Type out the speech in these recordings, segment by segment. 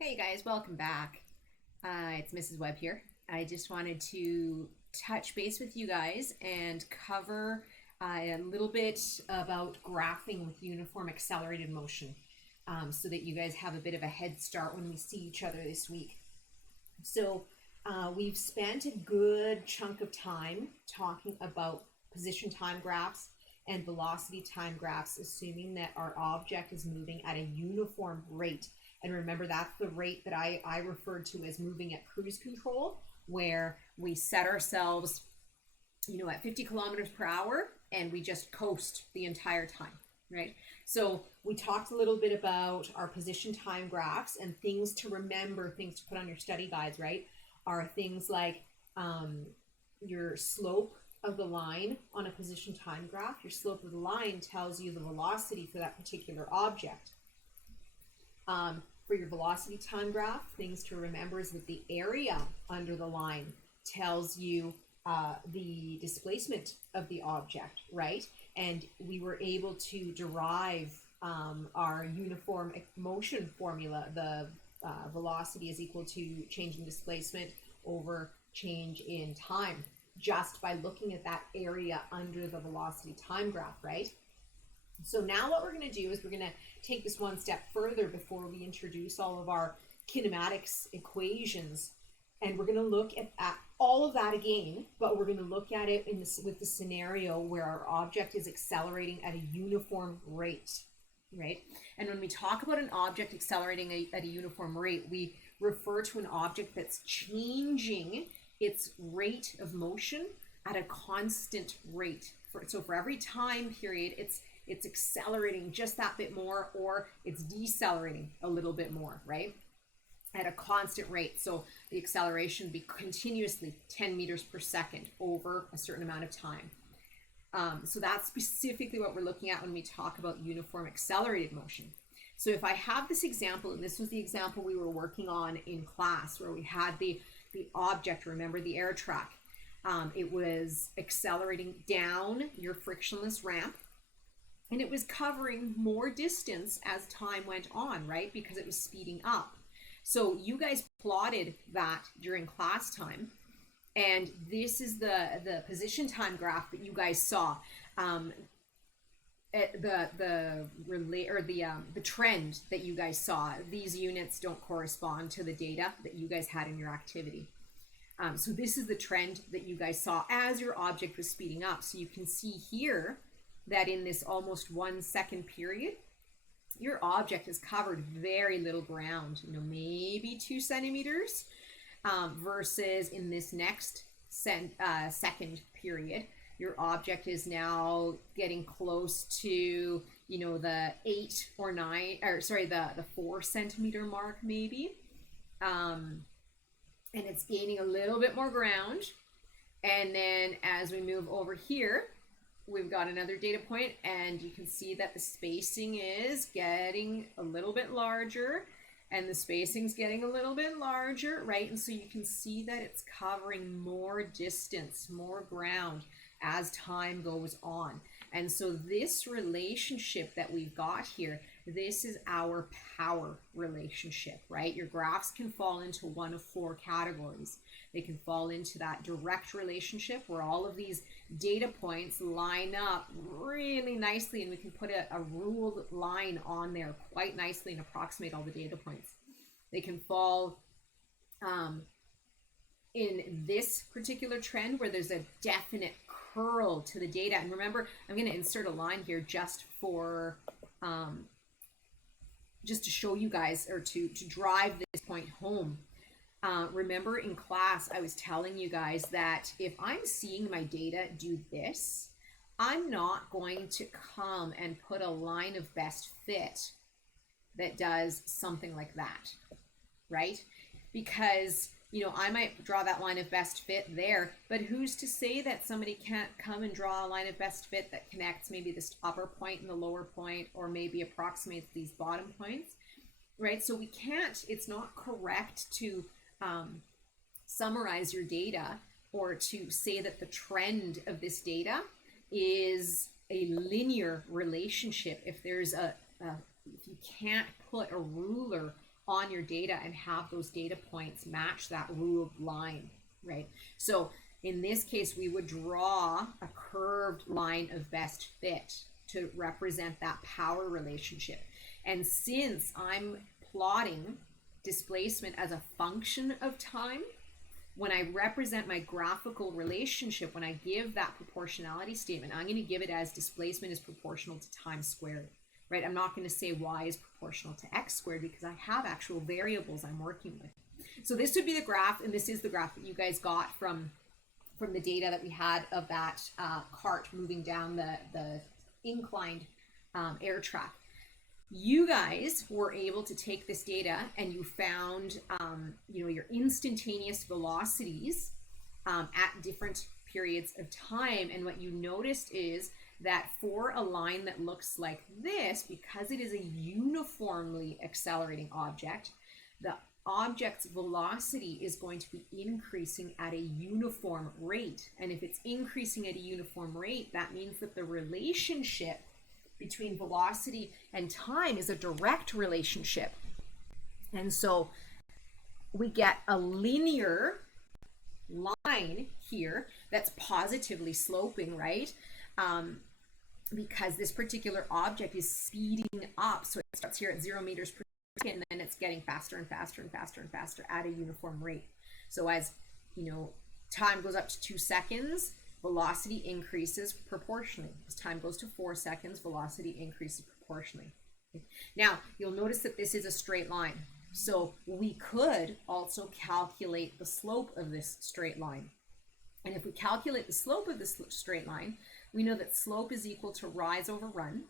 Hey guys, welcome back. It's Mrs. Webb here. I just wanted to touch base with you guys and cover a little bit about graphing with uniform accelerated motion so that you guys have a bit of a head start when we see each other this week. So we've spent a good chunk of time talking about position time graphs and velocity time graphs, assuming that our object is moving at a uniform rate. And remember, that's the rate that I referred to as moving at cruise control, where we set ourselves, at 50 kilometers per hour and we just coast the entire time, right? So we talked a little bit about our position time graphs and things to remember, things to put on your study guides, right? Are things like your slope of the line on a position time graph. Your slope of the line tells you the velocity for that particular object. For your velocity time graph, things to remember is that the area under the line tells you the displacement of the object, right? And we were able to derive our uniform motion formula. The velocity is equal to change in displacement over change in time, just by looking at that area under the velocity time graph, right? So now what we're going to do is we're going to take this one step further before we introduce all of our kinematics equations. And we're going to look at all of that again, but we're going to look at it with the scenario where our object is accelerating at a uniform rate, right? And when we talk about an object accelerating at a uniform rate, we refer to an object that's changing its rate of motion at a constant rate. So for every time period, it's accelerating just that bit more, or it's decelerating a little bit more, right? At a constant rate. So the acceleration would be continuously 10 meters per second over a certain amount of time. So that's specifically what we're looking at when we talk about uniform accelerated motion. So if I have this example, and this was the example we were working on in class, where we had the object, remember the air track, it was accelerating down your frictionless ramp, and it was covering more distance as time went on, right? Because it was speeding up. So you guys plotted that during class time, and this is the position time graph that you guys saw. The trend that you guys saw. These units don't correspond to the data that you guys had in your activity. So this is the trend that you guys saw as your object was speeding up. So you can see here that in this almost 1 second period, your object has covered very little ground, maybe 2 centimeters, versus in this next second period, your object is now getting close to, the 4 centimeter mark maybe. And it's gaining a little bit more ground. And then as we move over here, we've got another data point, and you can see that the spacing is getting a little bit larger, and the spacing's getting a little bit larger, right? And so you can see that it's covering more distance, more ground as time goes on. And so this relationship that we've got here, this is our power relationship, right? Your graphs can fall into one of 4 categories. They can fall into that direct relationship where all of these data points line up really nicely, and we can put a ruled line on there quite nicely and approximate all the data points. They can fall in this particular trend where there's a definite curl to the data. And remember, I'm going to insert a line here just for just to show you guys, or to drive this point home. Remember in class, I was telling you guys that if I'm seeing my data do this, I'm not going to come and put a line of best fit that does something like that, right? Because, I might draw that line of best fit there, but who's to say that somebody can't come and draw a line of best fit that connects maybe this upper point and the lower point, or maybe approximates these bottom points, right? So we can't, it's not correct to summarize your data, or to say that the trend of this data is a linear relationship if there's if you can't put a ruler on your data and have those data points match that ruled line, right? So in this case, we would draw a curved line of best fit to represent that power relationship. And since I'm plotting displacement as a function of time, when I represent my graphical relationship, when I give that proportionality statement, I'm going to give it as displacement is proportional to time squared, right? I'm not going to say y is proportional to x squared because I have actual variables I'm working with. So this would be the graph, and this is the graph that you guys got from the data that we had of that cart moving down the inclined air track. You guys were able to take this data and you found your instantaneous velocities at different periods of time, and what you noticed is that for a line that looks like this, because it is a uniformly accelerating object, the object's velocity is going to be increasing at a uniform rate. And if it's increasing at a uniform rate, that means that the relationship between velocity and time is a direct relationship. And so we get a linear line here that's positively sloping, right? Because this particular object is speeding up. So it starts here at 0 meters per second, and then it's getting faster and faster and faster and faster at a uniform rate. So as time goes up to 2 seconds, velocity increases proportionally. As time goes to 4 seconds, velocity increases proportionally. Okay. Now, you'll notice that this is a straight line. So we could also calculate the slope of this straight line. And if we calculate the slope of this straight line, we know that slope is equal to rise over run.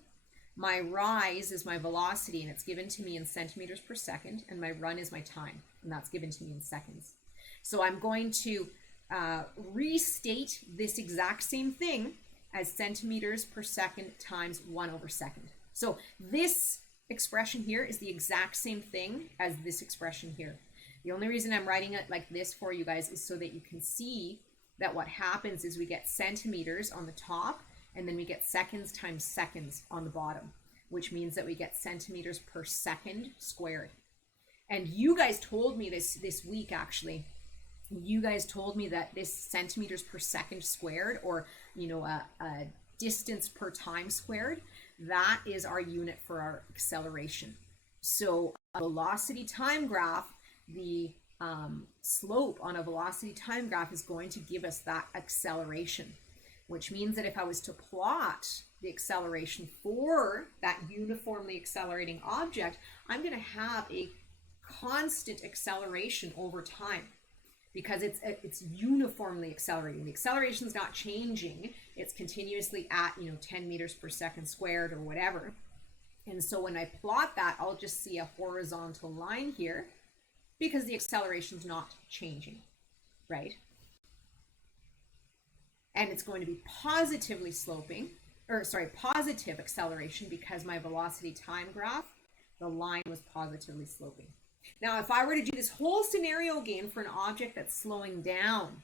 My rise is my velocity, and it's given to me in centimeters per second, and my run is my time, and that's given to me in seconds. So I'm going to restate this exact same thing as centimeters per second times 1 over second. So this expression here is the exact same thing as this expression here. The only reason I'm writing it like this for you guys is so that you can see that what happens is we get centimeters on the top, and then we get seconds times seconds on the bottom, which means that we get centimeters per second squared. And you guys told me this week, actually, you guys told me that this centimeters per second squared, or a distance per time squared, that is our unit for our acceleration. So a velocity time graph, the slope on a velocity time graph is going to give us that acceleration, which means that if I was to plot the acceleration for that uniformly accelerating object, I'm going to have a constant acceleration over time, because it's uniformly accelerating. The acceleration is not changing. It's continuously at 10 meters per second squared or whatever. And so when I plot that, I'll just see a horizontal line here because the acceleration is not changing, right? And it's going to be positively sloping, positive acceleration, because my velocity time graph, the line was positively sloping. Now, if I were to do this whole scenario again for an object that's slowing down,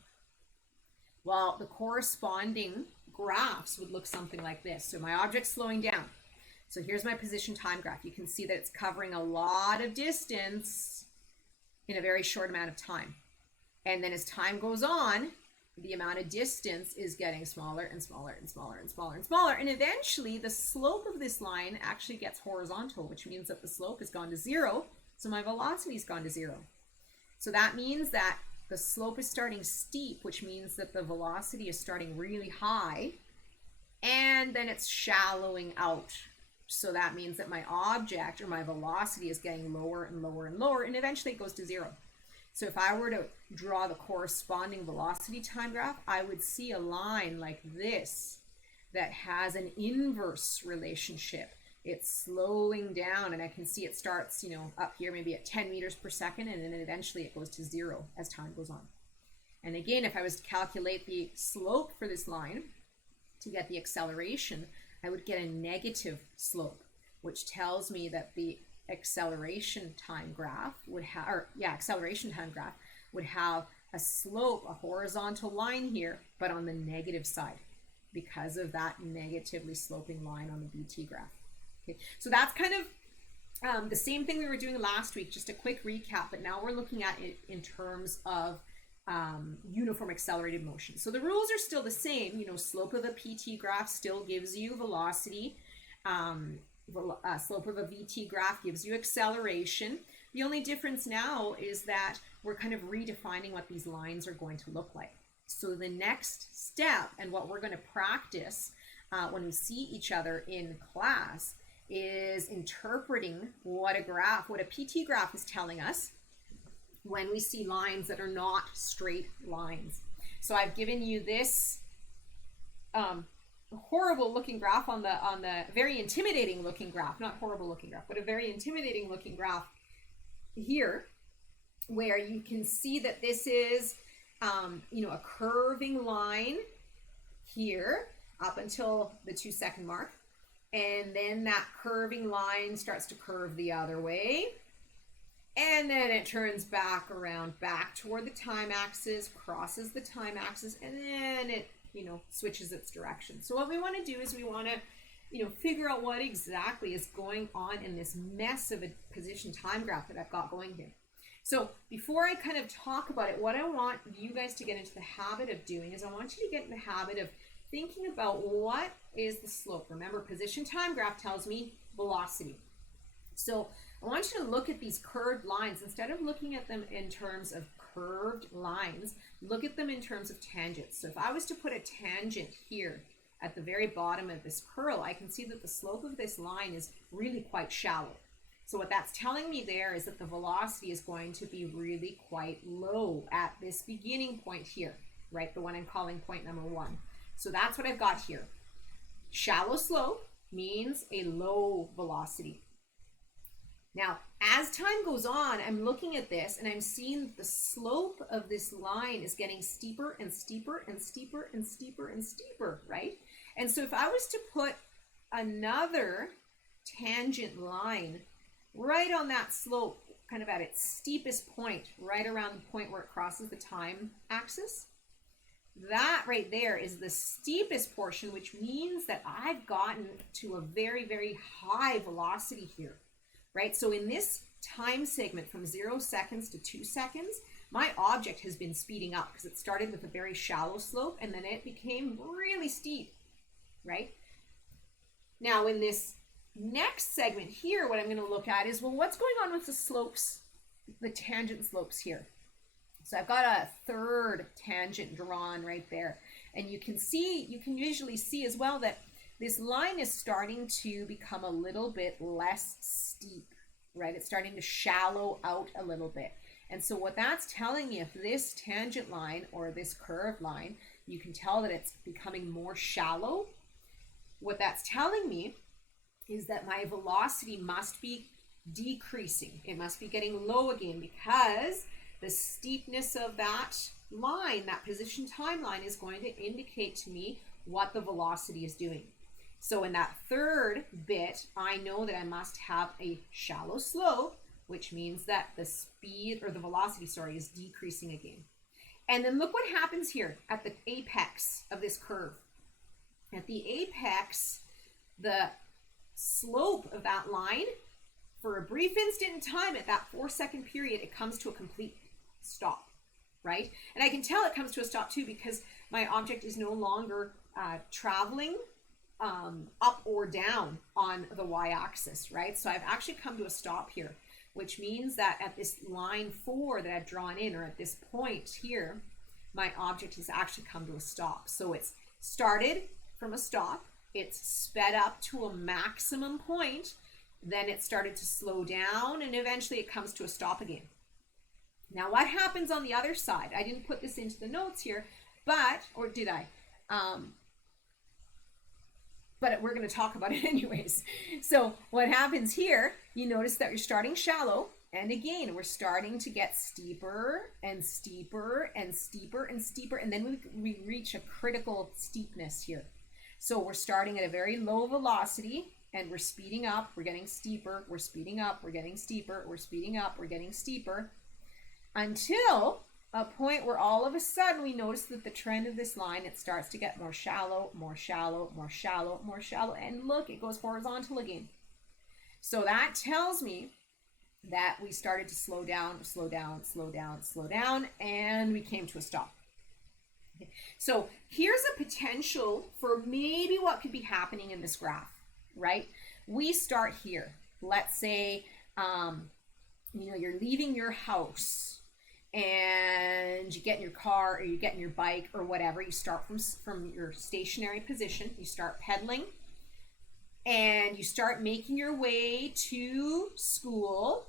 well, the corresponding graphs would look something like this. So my object's slowing down. So here's my position time graph. You can see that it's covering a lot of distance in a very short amount of time. And then as time goes on, the amount of distance is getting smaller and smaller and smaller and smaller and smaller. And eventually the slope of this line actually gets horizontal, which means that the slope has gone to 0. So my velocity's gone to 0. So that means that the slope is starting steep, which means that the velocity is starting really high, and then it's shallowing out. So that means that my object, or my velocity, is getting lower and lower and lower, and eventually it goes to 0. So if I were to draw the corresponding velocity time graph, I would see a line like this that has an inverse relationship. It's slowing down, and I can see it starts, up here maybe at 10 meters per second, and then eventually it goes to 0 as time goes on. And again, if I was to calculate the slope for this line to get the acceleration, I would get a negative slope, which tells me that the acceleration time graph would have, a slope, a horizontal line here, but on the negative side, because of that negatively sloping line on the BT graph. Okay, so that's kind of The same thing we were doing last week, just a quick recap, but now we're looking at it in terms of uniform accelerated motion. So the rules are still the same. You know, slope of a PT graph still gives you velocity. Slope of a VT graph gives you acceleration. The only difference now is that we're kind of redefining what these lines are going to look like. So the next step, and what we're going to practice when we see each other in class, is interpreting what a PT graph is telling us when we see lines that are not straight lines. So I've given you this horrible looking graph on the very intimidating looking graph, not horrible looking graph, but a very intimidating looking graph here, where you can see that this is you know, a curving line here up until the 2-second mark, and then that curving line starts to curve the other way, and then it turns back around, back toward the time axis, crosses the time axis, and then it, you know, switches its direction. So what we want to do is we want to, you know, figure out what exactly is going on in this mess of a position time graph that I've got going here. So before I kind of talk about it, what I want you guys to get into the habit of doing is I want you to get in the habit of thinking about what is the slope. Remember, position time graph tells me velocity. So I want you to look at these curved lines. Instead of looking at them in terms of curved lines, look at them in terms of tangents. So if I was to put a tangent here at the very bottom of this curl, I can see that the slope of this line is really quite shallow. So what that's telling me there is that the velocity is going to be really quite low at this beginning point here, right? The one I'm calling point number 1. So that's what I've got here. Shallow slope means a low velocity. Now, as time goes on, I'm looking at this and I'm seeing the slope of this line is getting steeper and steeper and steeper and steeper and steeper, right? And so if I was to put another tangent line right on that slope, kind of at its steepest point, right around the point where it crosses the time axis, that right there is the steepest portion, which means that I've gotten to a very, very high velocity here, right? So in this time segment from 0 seconds to 2 seconds, my object has been speeding up because it started with a very shallow slope and then it became really steep, right? Now in this next segment here, what I'm going to look at is, well, what's going on with the slopes, the tangent slopes here? So I've got a third tangent drawn right there. And you can see, you can visually see as well that this line is starting to become a little bit less steep, right? It's starting to shallow out a little bit. And so what that's telling me, if this tangent line or this curved line, you can tell that it's becoming more shallow. What that's telling me is that my velocity must be decreasing. It must be getting low again, because the steepness of that line, that position timeline, is going to indicate to me what the velocity is doing. So in that third bit, I know that I must have a shallow slope, which means that the speed, or the velocity, sorry, is decreasing again. And then look what happens here at the apex of this curve. At the apex, the slope of that line, for a brief instant in time, at that 4-second period, it comes to a complete stop, right? And I can tell it comes to a stop too because my object is no longer traveling up or down on the y-axis, right? So I've actually come to a stop here, which means that at this line 4 that I've drawn in, or at this point here, my object has actually come to a stop. So it's started from a stop, it's sped up to a maximum point, then it started to slow down, and eventually it comes to a stop again. Now what happens on the other side? I didn't put this into the notes here, but, or did I? But we're going to talk about it anyways. So what happens here, you notice that you're starting shallow, and again, we're starting to get steeper and steeper and steeper and steeper, and then we reach a critical steepness here. So we're starting at a very low velocity, and we're speeding up, we're getting steeper, we're speeding up, we're getting steeper, we're speeding up, we're getting steeper, until a point where all of a sudden we notice that the trend of this line, it starts to get more shallow, more shallow, more shallow, more shallow, and look, it goes horizontal again. So that tells me that we started to slow down, slow down, slow down, slow down, and we came to a stop. Okay. So here's a potential for maybe what could be happening in this graph, right? We start here. Let's say, you're leaving your house and you get in your car or you get in your bike or whatever. You start from your stationary position. You start pedaling and you start making your way to school.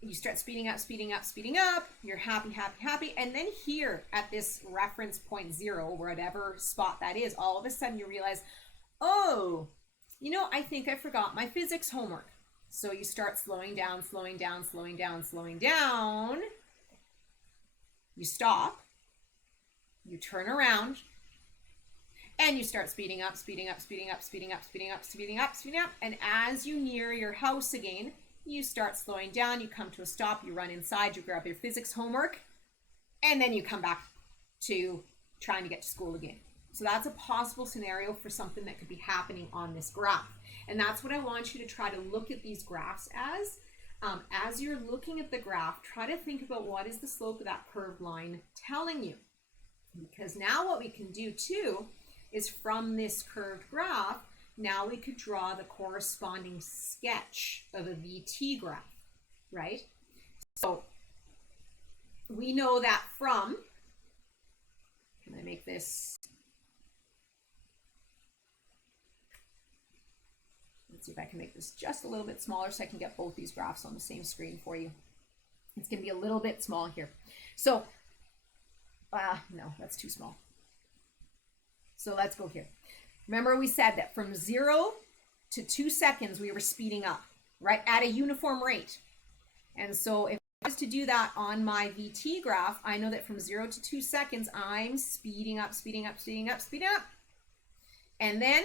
You start speeding up, speeding up, speeding up. You're happy, happy, happy. And then here at this reference point 0, whatever spot that is, all of a sudden you realize, oh, I think I forgot my physics homework. So you start slowing down, slowing down, slowing down, slowing down. You stop. You turn around. And you start speeding up, speeding up, speeding up, speeding up, speeding up, speeding up, speeding up. And as you near your house again, you start slowing down, you come to a stop, you run inside, you grab your physics homework, and then you come back to trying to get to school again. So that's a possible scenario for something that could be happening on this graph. And that's what I want you to try to look at these graphs as. As you're looking at the graph, try to think about what is the slope of that curved line telling you. Because now what we can do too is from this curved graph, now we could draw the corresponding sketch of a VT graph, right? So we know that from, can I make this, let's see if I can make this just a little bit smaller so I can get both these graphs on the same screen for you. It's going to be a little bit small here. So, no, that's too small. So let's go here. Remember we said that from 0 to 2 seconds, we were speeding up, right, at a uniform rate. And so if I was to do that on my VT graph, I know that from 0 to 2 seconds, I'm speeding up, speeding up, speeding up, speeding up. And then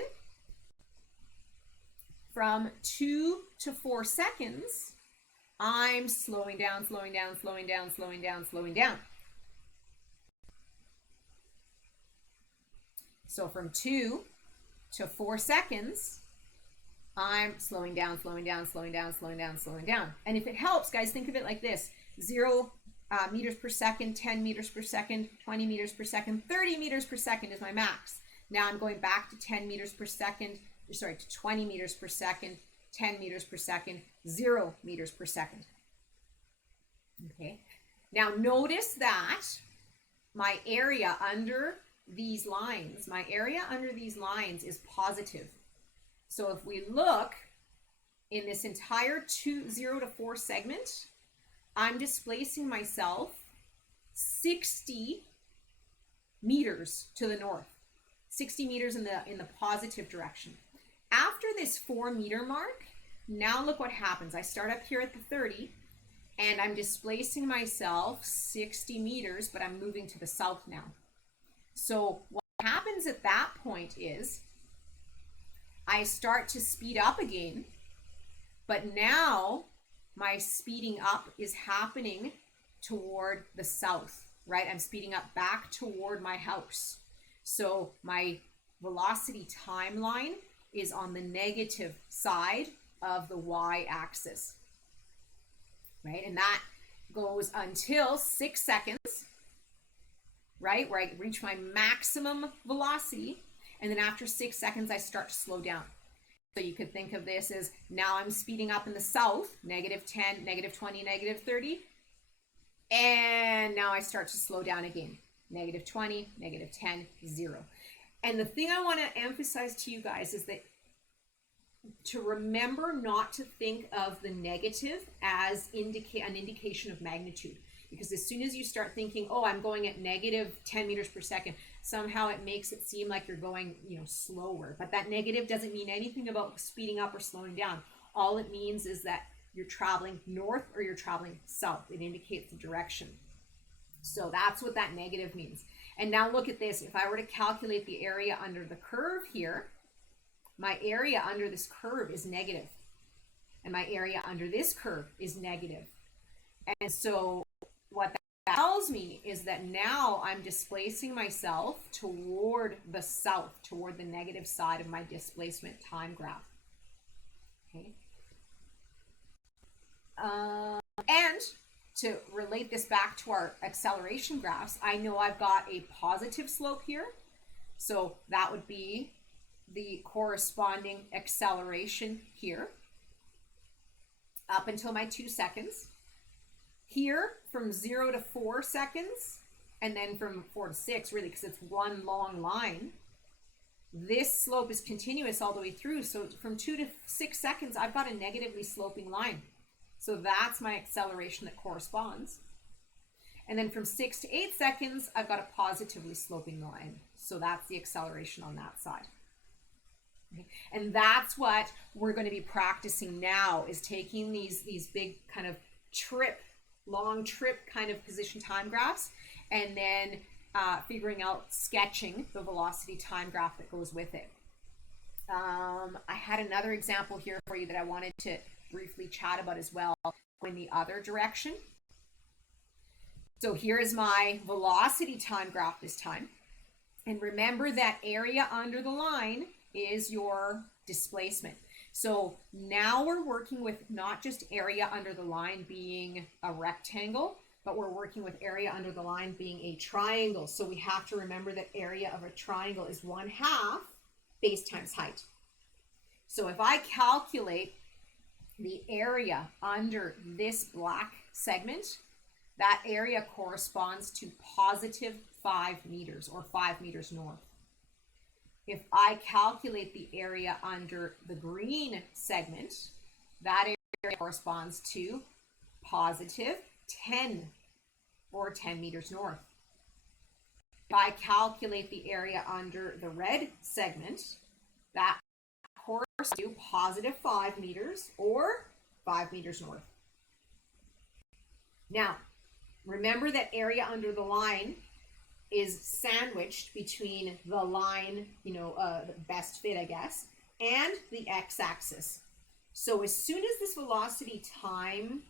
from 2 to 4 seconds, I'm slowing down, slowing down, slowing down, slowing down, slowing down. So from 2 to 4 seconds, I'm slowing down, slowing down, slowing down, slowing down, slowing down. And if it helps, guys, think of it like this. 0 meters per second, 10 meters per second, 20 meters per second, 30 meters per second is my max. Now I'm going back to 10 meters per second, sorry, to 20 meters per second, 10 meters per second, 0 meters per second. Okay. Now notice that my area under these lines, is positive. So if we look in this entire 0 to 4 segment, I'm displacing myself 60 meters to the north, 60 meters in the positive direction. After this 4 meter mark, now look what happens. I start up here at the 30 and I'm displacing myself 60 meters, but I'm moving to the south now. So what happens at that point is I start to speed up again, but now my speeding up is happening toward the south, right? I'm speeding up back toward my house. So my velocity timeline is on the negative side of the y-axis, right? And that goes until 6 seconds, right, where I reach my maximum velocity, and then after 6 seconds I start to slow down. So you could think of this as now I'm speeding up in the south, -10, -20, -30, and now I start to slow down again, -20, -10, 0. And the thing I want to emphasize to you guys is that to remember not to think of the negative as an indication of magnitude. Because as soon as you start thinking, oh, I'm going at -10 meters per second, somehow it makes it seem like you're going, slower. But that negative doesn't mean anything about speeding up or slowing down. All it means is that you're traveling north or you're traveling south. It indicates the direction. So that's what that negative means. And now look at this. If I were to calculate the area under the curve here, my area under this curve is negative. And my area under this curve is negative. And so what that tells me is that now I'm displacing myself toward the south, toward the negative side of my displacement time graph. Okay. And to relate this back to our acceleration graphs, I know I've got a positive slope here. So that would be the corresponding acceleration here up until my 2 seconds. Here from 0 to 4 seconds, and then from 4 to 6, really, because it's one long line. This slope is continuous all the way through. So from 2 to 6 seconds, I've got a negatively sloping line. So that's my acceleration that corresponds. And then from 6 to 8 seconds, I've got a positively sloping line. So that's the acceleration on that side. Okay. And that's what we're going to be practicing now, is taking these big kind of long trip kind of position time graphs, and then figuring out, sketching the velocity time graph that goes with it. I had another example here for you that I wanted to briefly chat about as well, in the other direction. So here is my velocity time graph this time. And remember that area under the line is your displacement. So now we're working with not just area under the line being a rectangle, but we're working with area under the line being a triangle. So we have to remember that area of a triangle is 1/2 base times height. So if I calculate the area under this black segment, that area corresponds to positive 5 meters, or 5 meters north. If I calculate the area under the green segment, that area corresponds to positive 10, or 10 meters north. If I calculate the area under the red segment, that corresponds to positive 5 meters, or 5 meters north. Now, remember that area under the line is sandwiched between the line, the best fit, I guess, and the x-axis. So as soon as this velocity time,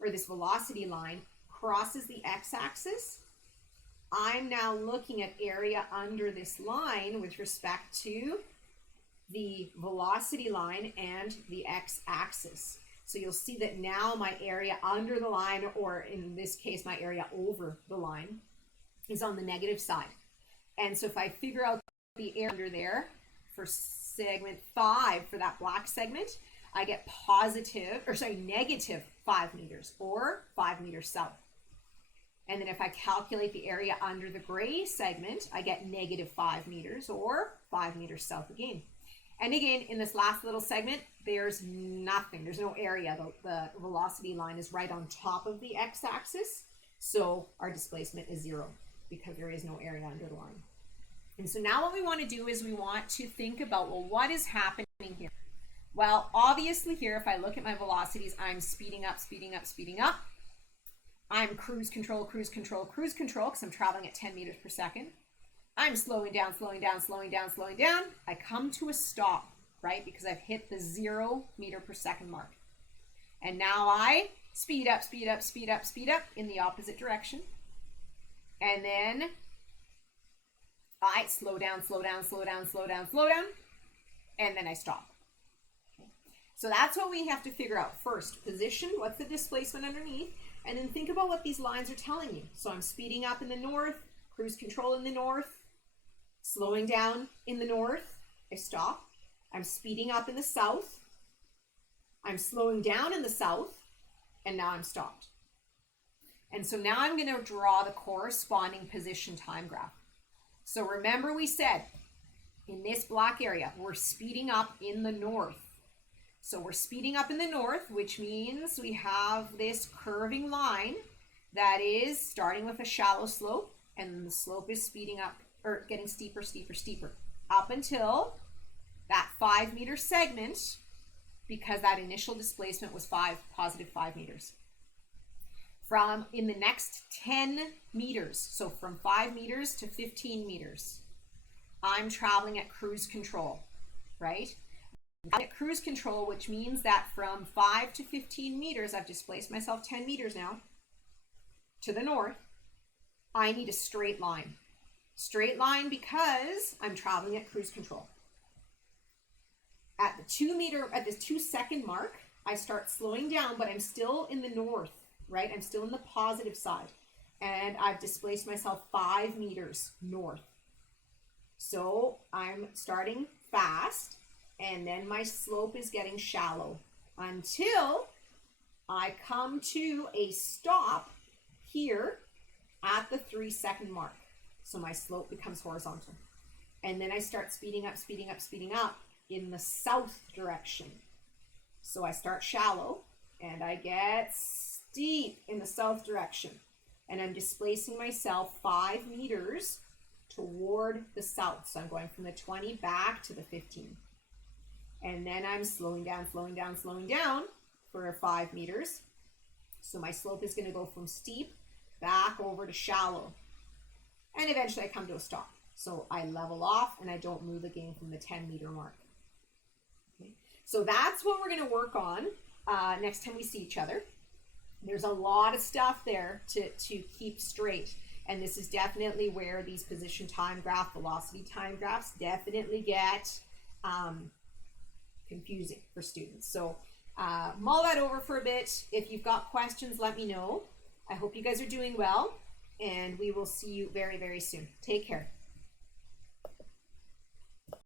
or this velocity line, crosses the x-axis, I'm now looking at area under this line with respect to the velocity line and the x-axis. So you'll see that now my area under the line, or in this case, my area over the line, is on the negative side. And so if I figure out the area under there for segment 5, for that black segment, I get negative 5 meters, or 5 meters south. And then if I calculate the area under the gray segment, I get negative 5 meters, or 5 meters south again. And again, in this last little segment, there's nothing. There's no area. The velocity line is right on top of the x-axis. So our displacement is 0, because there is no area under the line. And so now what we want to do is we want to think about, well, what is happening here? Well, obviously here, if I look at my velocities, I'm speeding up, speeding up, speeding up. I'm cruise control, because I'm traveling at 10 meters per second. I'm slowing down, slowing down, slowing down, slowing down. I come to a stop, right? Because I've hit the 0 meter per second mark. And now I speed up, speed up, speed up, speed up in the opposite direction. And then I slow down, slow down, slow down, slow down, slow down. And then I stop. Okay. So that's what we have to figure out. First, position, what's the displacement underneath? And then think about what these lines are telling you. So I'm speeding up in the north, cruise control in the north, slowing down in the north, I stop. I'm speeding up in the south, I'm slowing down in the south, and now I'm stopped. And so now I'm going to draw the corresponding position time graph. So remember we said in this black area, we're speeding up in the north. So we're speeding up in the north, which means we have this curving line that is starting with a shallow slope, and the slope is speeding up, or getting steeper, steeper, steeper, up until that 5 meter segment, because that initial displacement was positive 5 meters. From in the next 10 meters, so from 5 meters to 15 meters, I'm traveling at cruise control, right? I'm at cruise control, which means that from 5 to 15 meters, I've displaced myself 10 meters now to the north. I need a straight line. Straight line because I'm traveling at cruise control. At the 2 second mark, I start slowing down, but I'm still in the north, right? I'm still in the positive side. And I've displaced myself 5 meters north. So I'm starting fast, and then my slope is getting shallow until I come to a stop here at the 3 second mark. So my slope becomes horizontal. And then I start speeding up, speeding up, speeding up in the south direction. So I start shallow and I get steep in the south direction. And I'm displacing myself 5 meters toward the south. So I'm going from the 20 back to the 15. And then I'm slowing down, slowing down, slowing down for 5 meters. So my slope is going to go from steep back over to shallow. And eventually I come to a stop. So I level off and I don't move again from the 10-meter mark. Okay. So that's what we're going to work on next time we see each other. There's a lot of stuff there to keep straight. And this is definitely where these position time graph, velocity time graphs definitely get confusing for students. So mull that over for a bit. If you've got questions, let me know. I hope you guys are doing well, and we will see you very, very soon. Take care.